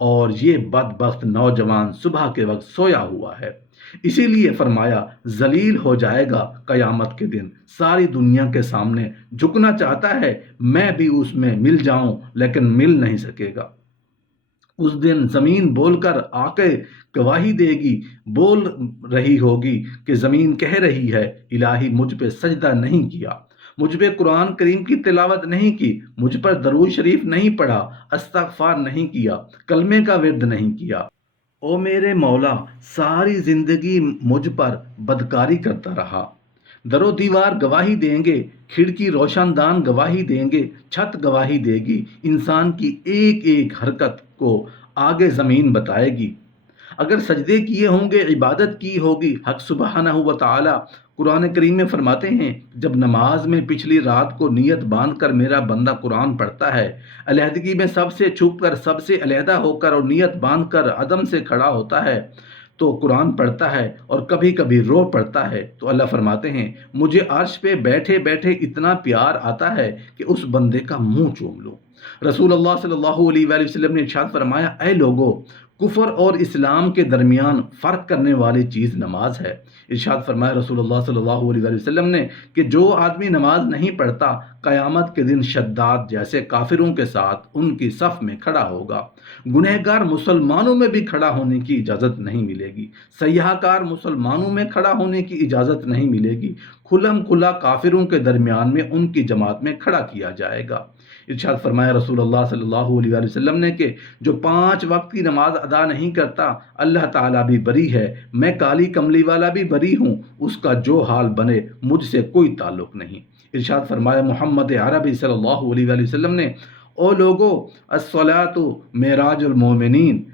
اور یہ بدبخت نوجوان صبح کے وقت سویا ہوا ہے۔ اسی لیے فرمایا ذلیل ہو جائے گا قیامت کے دن، ساری دنیا کے سامنے جھکنا چاہتا ہے میں بھی اس میں مل جاؤں لیکن مل نہیں سکے گا۔ اس دن زمین بول کر آ کے گواہی دے گی، بول رہی ہوگی کہ زمین کہہ رہی ہے الہی مجھ پہ سجدہ نہیں کیا، مجھ پہ قرآن کریم کی تلاوت نہیں کی، مجھ پر درود شریف نہیں پڑھا، استغفار نہیں کیا، کلمے کا ورد نہیں کیا۔ او میرے مولا، ساری زندگی مجھ پر بدکاری کرتا رہا۔ در و دیوار گواہی دیں گے، کھڑکی روشن دان گواہی دیں گے، چھت گواہی دے گی، انسان کی ایک ایک حرکت کو آگے زمین بتائے گی۔ اگر سجدے کیے ہوں گے، عبادت کی ہوگی، حق سبحانہ و تعالی قرآن کریم میں فرماتے ہیں جب نماز میں پچھلی رات کو نیت باندھ کر میرا بندہ قرآن پڑھتا ہے، علیحدگی میں سب سے چھپ کر، سب سے علیحدہ ہو کر اور نیت باندھ کر عدم سے کھڑا ہوتا ہے تو قرآن پڑھتا ہے اور کبھی کبھی رو پڑھتا ہے تو اللہ فرماتے ہیں مجھے عرش پہ بیٹھے بیٹھے اتنا پیار آتا ہے کہ اس بندے کا منہ چوم لوں۔ رسول اللہ صلی اللہ علیہ وآلہ وسلم نے ارشاد فرمایا اے لوگو، کفر اور اسلام کے درمیان فرق کرنے والی چیز نماز ہے۔ ارشاد فرمایا رسول اللہ صلی اللہ علیہ وآلہ وسلم نے کہ جو آدمی نماز نہیں پڑھتا قیامت کے دن شداد جیسے کافروں کے ساتھ ان کی صف میں کھڑا ہوگا۔ گنہگار مسلمانوں میں بھی کھڑا ہونے کی اجازت نہیں ملے گی، سیاہ کار مسلمانوں میں کھڑا ہونے کی اجازت نہیں ملے گی، کھلم کھلا کافروں کے درمیان میں ان کی جماعت میں کھڑا کیا جائے گا۔ ارشاد فرمایا رسول اللہ صلی اللہ علیہ وآلہ وسلم نے کہ جو 5 وقت کی نماز ادا نہیں کرتا اللہ تعالیٰ بھی بری ہے، میں کالی کملی والا بھی بری ہوں، اس کا جو حال بنے مجھ سے کوئی تعلق نہیں۔ ارشاد فرمایا محمد عربی صلی اللہ علیہ وآلہ وسلم نے او لوگو الصلاۃ معراج المومنین،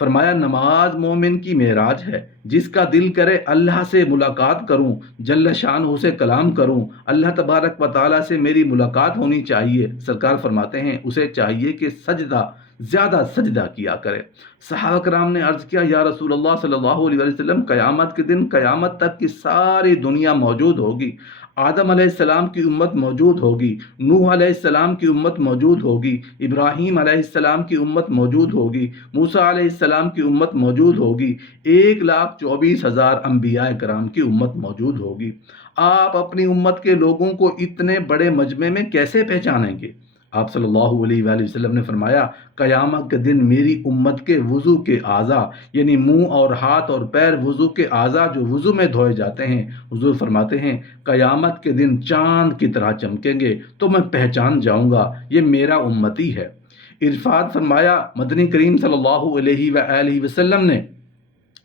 فرمایا نماز مومن کی معراج ہے، جس کا دل کرے اللہ سے ملاقات کروں، جل شانہ سے کلام کروں، اللہ تبارک و تعالیٰ سے میری ملاقات ہونی چاہیے۔ سرکار فرماتے ہیں اسے چاہیے کہ سجدہ زیادہ سجدہ کیا کرے۔ صحابہ کرام نے عرض کیا یا رسول اللہ صلی اللہ علیہ وسلم قیامت کے دن قیامت تک کی ساری دنیا موجود ہوگی، آدم علیہ السلام کی امت موجود ہوگی، نوح علیہ السلام کی امت موجود ہوگی، ابراہیم علیہ السلام کی امت موجود ہوگی، موسیٰ علیہ السلام کی امت موجود ہوگی، 1,24,000 انبیاء کرام کی امت موجود ہوگی۔ آپ اپنی امت کے لوگوں کو اتنے بڑے مجمع میں کیسے پہچانیں گے؟ آپ صلی اللہ علیہ وآلہ وسلم نے فرمایا قیامت کے دن میری امت کے وضو کے اعضاء یعنی منہ اور ہاتھ اور پیر وضو کے اعضاء جو وضو میں دھوئے جاتے ہیں، حضور فرماتے ہیں قیامت کے دن چاند کی طرح چمکیں گے تو میں پہچان جاؤں گا یہ میرا امتی ہے۔ ارشاد فرمایا مدنی کریم صلی اللہ علیہ وآلہ وسلم نے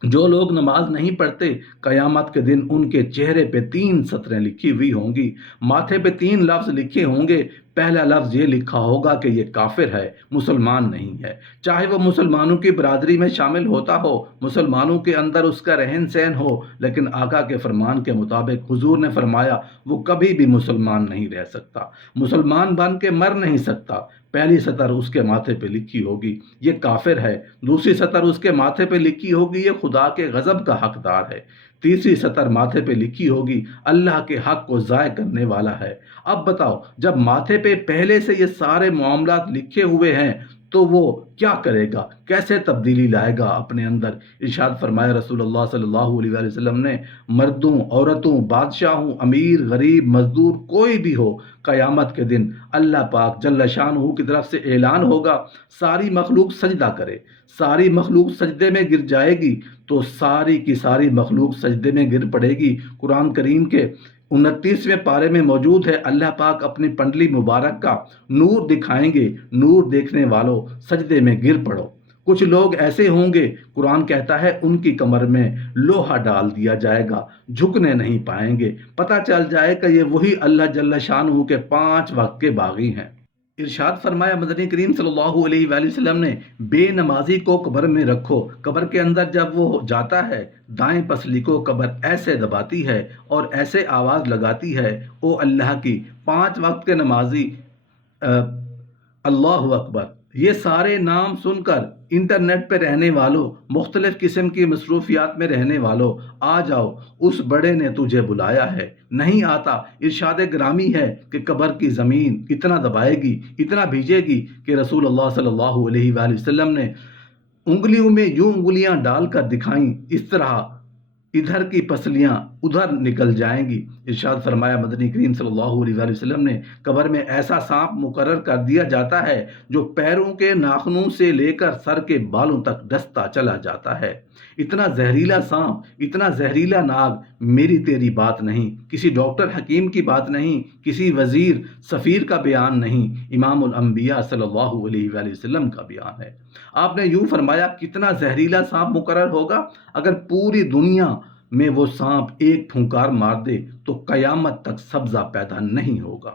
جو لوگ نماز نہیں پڑھتے قیامت کے دن ان کے چہرے پہ 3 سطریں لکھی ہوئی ہوں گی، ماتھے پہ 3 لفظ لکھے ہوں گے۔ پہلا لفظ یہ لکھا ہوگا کہ یہ کافر ہے، مسلمان نہیں ہے، چاہے وہ مسلمانوں کی برادری میں شامل ہوتا ہو، مسلمانوں کے اندر اس کا رہن سہن ہو، لیکن آقا کے فرمان کے مطابق حضور نے فرمایا وہ کبھی بھی مسلمان نہیں رہ سکتا، مسلمان بن کے مر نہیں سکتا۔ پہلی سطر اس کے ماتھے پہ لکھی ہوگی یہ کافر ہے، دوسری سطر اس کے ماتھے پہ لکھی ہوگی یہ خدا کے غضب کا حقدار ہے، تیسری سطر ماتھے پہ لکھی ہوگی اللہ کے حق کو ضائع کرنے والا ہے۔ اب بتاؤ جب ماتھے پہ پہلے سے یہ سارے معاملات لکھے ہوئے ہیں تو وہ کیا کرے گا، کیسے تبدیلی لائے گا اپنے اندر؟ ارشاد فرمایا رسول اللہ صلی اللہ علیہ وآلہ وسلم نے مردوں، عورتوں، بادشاہوں، امیر، غریب، مزدور کوئی بھی ہو، قیامت کے دن اللہ پاک جل شانہ کی طرف سے اعلان ہوگا ساری مخلوق سجدہ کرے، ساری مخلوق سجدے میں گر جائے گی تو ساری کی ساری مخلوق سجدے میں گر پڑے گی۔ قرآن کریم کے 29ویں پارے میں موجود ہے اللہ پاک اپنی پنڈلی مبارک کا نور دکھائیں گے، نور دیکھنے والوں سجدے میں گر پڑو۔ کچھ لوگ ایسے ہوں گے قرآن کہتا ہے ان کی کمر میں لوہا ڈال دیا جائے گا، جھکنے نہیں پائیں گے، پتہ چل جائے کہ یہ وہی اللہ جل شانہ کے 5 وقت کے باغی ہیں۔ ارشاد فرمایا مدنی کریم صلی اللہ علیہ وآلہ وسلم نے بے نمازی کو قبر میں رکھو، قبر کے اندر جب وہ جاتا ہے دائیں پسلی کو قبر ایسے دباتی ہے اور ایسے آواز لگاتی ہے او اللہ کی 5 وقت کے نمازی اللہ اکبر، یہ سارے نام سن کر انٹرنیٹ پہ رہنے والوں، مختلف قسم کی مصروفیات میں رہنے والوں آ جاؤ، اس بڑے نے تجھے بلایا ہے، نہیں آتا۔ ارشاد گرامی ہے کہ قبر کی زمین اتنا دبائے گی، اتنا بھیجے گی کہ رسول اللہ صلی اللہ علیہ وآلہ وسلم نے انگلیوں میں یوں انگلیاں ڈال کر دکھائیں، اس طرح ادھر کی پسلیاں ادھر نکل جائیں گی۔ ارشاد فرمایا مدنی کریم صلی اللہ علیہ وآلہ وسلم نے، قبر میں ایسا سانپ مقرر کر دیا جاتا ہے جو پیروں کے ناخنوں سے لے کر سر کے بالوں تک ڈستا چلا جاتا ہے۔ اتنا زہریلا سانپ، اتنا زہریلا ناگ میری تیری بات نہیں، کسی ڈاکٹر حکیم کی بات نہیں، کسی وزیر سفیر کا بیان نہیں، امام الانبیاء صلی اللہ علیہ وآلہ وسلم کا بیان ہے۔ آپ نے یوں فرمایا، کتنا زہریلا سانپ مقرر ہوگا؟ اگر پوری دنیا میں وہ سانپ ایک پھونکار مار دے تو قیامت تک سبزہ پیدا نہیں ہوگا۔